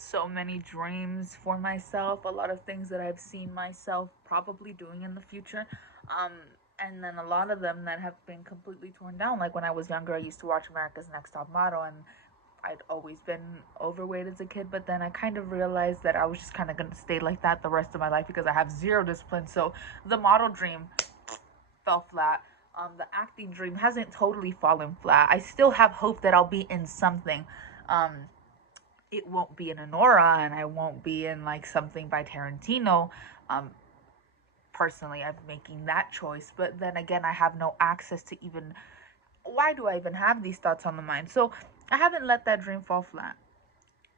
so many dreams for myself, a lot of things that I've seen myself probably doing in the future. Um, and then a lot of them that have been completely torn down. Like when I was younger, I used to watch America's Next Top Model, and I'd always been overweight as a kid, but then I kind of realized that I was just kind of going to stay like that the rest of my life because I have zero discipline. So the model dream fell flat. The acting dream hasn't totally fallen flat. I still have hope that I'll be in something. Um, it won't be in Anora, and I won't be in like something by Tarantino. Um, Personally, I'm making that choice, but then again, I have no access to even. Why do I even have these thoughts on the mind? So I haven't let that dream fall flat,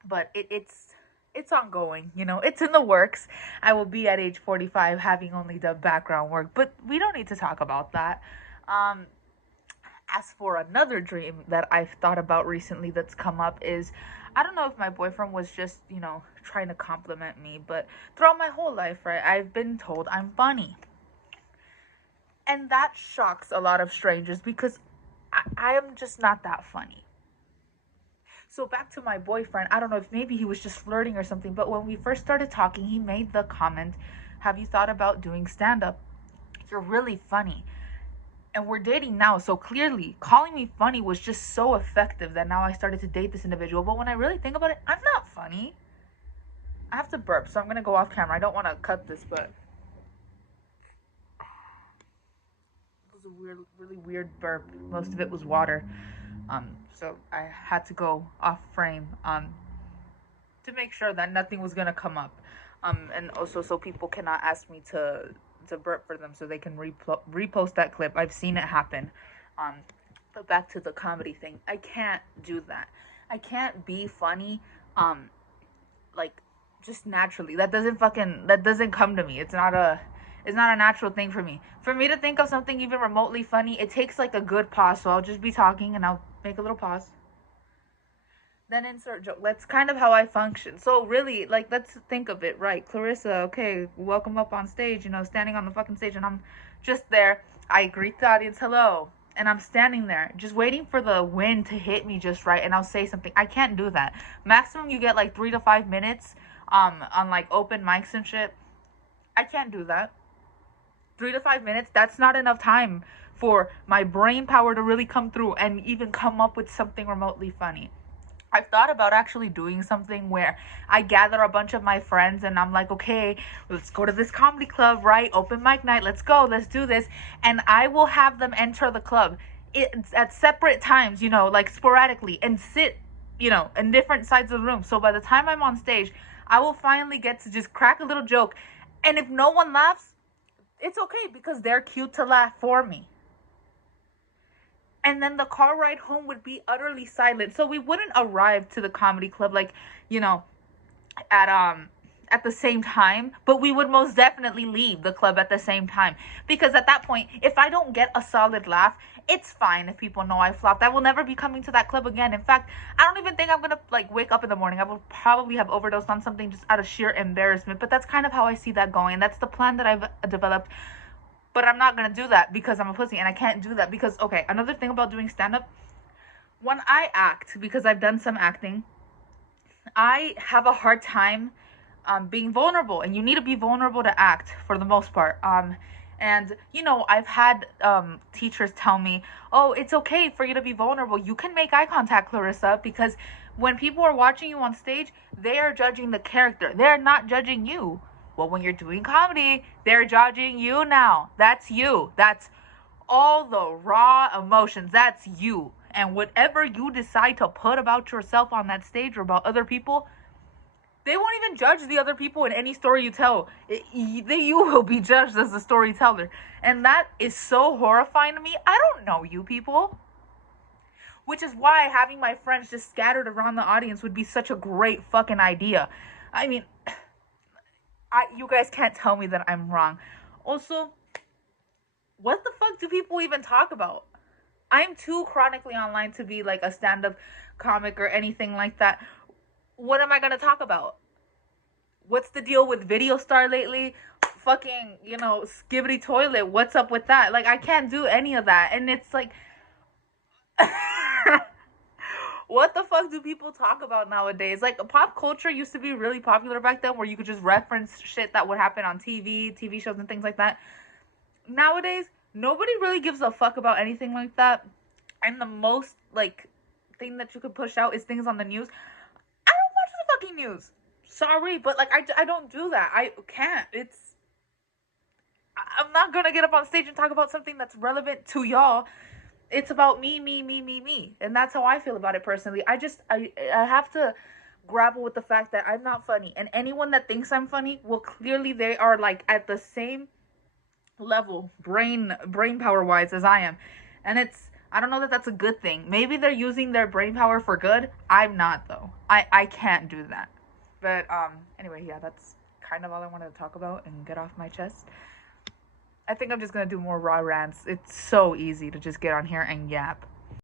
but it's ongoing. It's in the works. I will be at age 45 having only done background work, but we don't need to talk about that. Um, as for another dream that I've thought about recently that's come up is, I don't know if my boyfriend was just, trying to compliment me, but throughout my whole life, right, I've been told I'm funny. And that shocks a lot of strangers because I am just not that funny. So back to my boyfriend, I don't know if maybe he was just flirting or something, but when we first started talking, he made the comment, "Have you thought about doing stand up? You're really funny." And we're dating now, so clearly calling me funny was just so effective that now I started to date this individual. But when I really think about it, I'm not funny. I have to burp, so I'm gonna go off camera. I don't want to cut this, but it was a really weird burp. Most of it was water. So I had to go off frame to make sure that nothing was gonna come up. And also so people cannot ask me to burp for them, so they can repost that clip. I've seen it happen. But back to the comedy thing. I can't do that. I can't be funny, like just naturally. That doesn't come to me. It's not a natural thing for me. For me to think of something even remotely funny, it takes like a good pause. So I'll just be talking and I'll make a little pause. Then insert joke. That's kind of how I function. So really, like, let's think of it, right? Clarissa, okay, welcome up on stage, standing on the fucking stage, and I'm just there. I greet the audience, hello, and I'm standing there, just waiting for the wind to hit me just right, and I'll say something. I can't do that. Maximum, you get like 3 to 5 minutes, on like open mics and shit. I can't do that. 3 to 5 minutes, that's not enough time for my brain power to really come through and even come up with something remotely funny. I've thought about actually doing something where I gather a bunch of my friends and I'm like, okay, let's go to this comedy club, right? Open mic night, let's go, let's do this. And I will have them enter the club at separate times, like sporadically, and sit, in different sides of the room. So by the time I'm on stage, I will finally get to just crack a little joke. And if no one laughs, it's okay because they're cute to laugh for me. And then the car ride home would be utterly silent, so we wouldn't arrive to the comedy club like, at the same time, but we would most definitely leave the club at the same time, because at that point, if I don't get a solid laugh, it's fine if people know I flopped. I will never be coming to that club again. In fact, I don't even think I'm gonna like wake up in the morning. I will probably have overdosed on something just out of sheer embarrassment. But that's kind of how I see that going, and that's the plan that I've developed. But I'm not gonna do that because I'm a pussy, and I can't do that because, okay, another thing about doing stand-up, when I act, because I've done some acting, I have a hard time being vulnerable, and you need to be vulnerable to act for the most part. And I've had teachers tell me, oh, it's okay for you to be vulnerable. You can make eye contact, Clarissa, because when people are watching you on stage, they are judging the character. They're not judging you. Well, when you're doing comedy, they're judging you now. That's you. That's all the raw emotions. That's you. And whatever you decide to put about yourself on that stage or about other people, they won't even judge the other people in any story you tell. You will be judged as the storyteller. And that is so horrifying to me. I don't know you people. Which is why having my friends just scattered around the audience would be such a great fucking idea. I mean, you guys can't tell me that I'm wrong. Also, what the fuck do people even talk about? I'm too chronically online to be like a stand-up comic or anything like that. What am I gonna talk about? What's the deal with Video Star lately? Fucking, Skibbity Toilet. What's up with that? Like, I can't do any of that. And it's like, What the fuck do people talk about nowadays? Like, pop culture used to be really popular back then, where you could just reference shit that would happen on TV shows and things like that. Nowadays, nobody really gives a fuck about anything like that. And the most, like, thing that you could push out is things on the news. I don't watch the fucking news. Sorry, but, like, I don't do that. I can't. I'm not gonna get up on stage and talk about something that's relevant to y'all. It's about me. And that's how I feel about it personally. I have to grapple with the fact that I'm not funny. And anyone that thinks I'm funny, well, clearly they are, like, at the same level, brain power wise, as I am. And I don't know that that's a good thing. Maybe they're using their brain power for good. I'm not, though. I can't do that. But, anyway, yeah, that's kind of all I wanted to talk about and get off my chest. I think I'm just gonna do more raw rants. It's so easy to just get on here and yap.